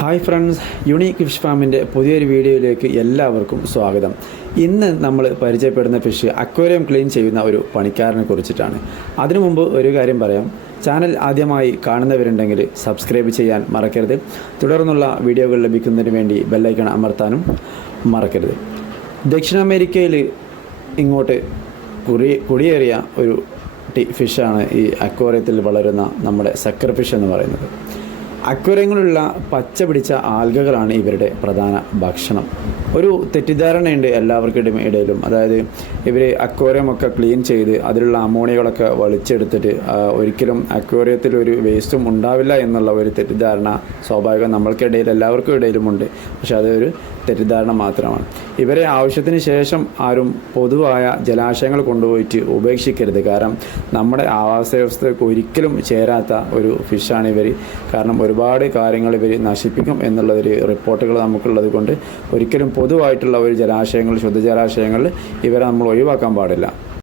Hi friends, unique fish ഫാമിൻ്റെ പുതിയൊരു വീഡിയോയിലേക്ക് എല്ലാവർക്കും സ്വാഗതം. ഇന്ന് നമ്മൾ പരിചയപ്പെടുന്ന ഫിഷ് അക്വേറിയം ക്ലീൻ ചെയ്യുന്ന ഒരു പണിക്കാരനെ കുറിച്ചിട്ടാണ്. അതിനു മുമ്പ് ഒരു കാര്യം പറയാം. ചാനൽ ആദ്യമായി കാണുന്നവരുണ്ടെങ്കിൽ സബ്സ്ക്രൈബ് ചെയ്യാൻ മറക്കരുത്. തുടർന്നുള്ള വീഡിയോകൾ ലഭിക്കുന്നതിന് വേണ്ടി ബെല്ലൈക്കൺ അമർത്താനും മറക്കരുത്. ദക്ഷിണാമേരിക്കയിൽ ഇങ്ങോട്ട് കുടിയേറിയ ഒരു ഫിഷാണ് ഈ അക്വേറിയത്തിൽ വളരുന്ന നമ്മുടെ സക്കർ ഫിഷ് എന്ന് പറയുന്നത്. അക്വേറിയങ്ങളിലുള്ള പച്ച പിടിച്ച ആൽഗകളാണ് ഇവരുടെ പ്രധാന ഭക്ഷണം. ഒരു തെറ്റിദ്ധാരണയുണ്ട് എല്ലാവർക്കും ഇടയിലും. അതായത് ഇവർ അക്വേറിയമൊക്കെ ക്ലീൻ ചെയ്ത് അതിലുള്ള അമോണിയകളൊക്കെ വലിച്ചെടുത്തിട്ട് ഒരിക്കലും അക്വേറിയത്തിൽ ഒരു വേസ്റ്റും ഉണ്ടാവില്ല എന്നുള്ള ഒരു തെറ്റിദ്ധാരണ സ്വാഭാവികം നമ്മൾക്കിടയിൽ എല്ലാവർക്കും ഇടയിലുമുണ്ട്. പക്ഷെ അതൊരു തെറ്റിദ്ധാരണ മാത്രമാണ്. ഇവരെ ആവശ്യത്തിന് ശേഷം ആരും പൊതുവായ ജലാശയങ്ങൾ കൊണ്ടുപോയിട്ട് ഉപേക്ഷിക്കരുത്. കാരണം നമ്മുടെ ആവാസ വ്യവസ്ഥയ്ക്ക് ഒരിക്കലും ചേരാത്ത ഒരു ഫിഷാണ് ഇവർ. കാരണം ഒരുപാട് കാര്യങ്ങൾ ഇവർ നശിപ്പിക്കും എന്നുള്ളൊരു റിപ്പോർട്ടുകൾ നമുക്കുള്ളത് കൊണ്ട് ഒരിക്കലും പൊതുവായിട്ടുള്ള ഒരു ജലാശയങ്ങൾ, ശുദ്ധജലാശയങ്ങളിൽ ഇവരെ നമ്മൾ ഒഴിവാക്കാൻ പാടില്ല.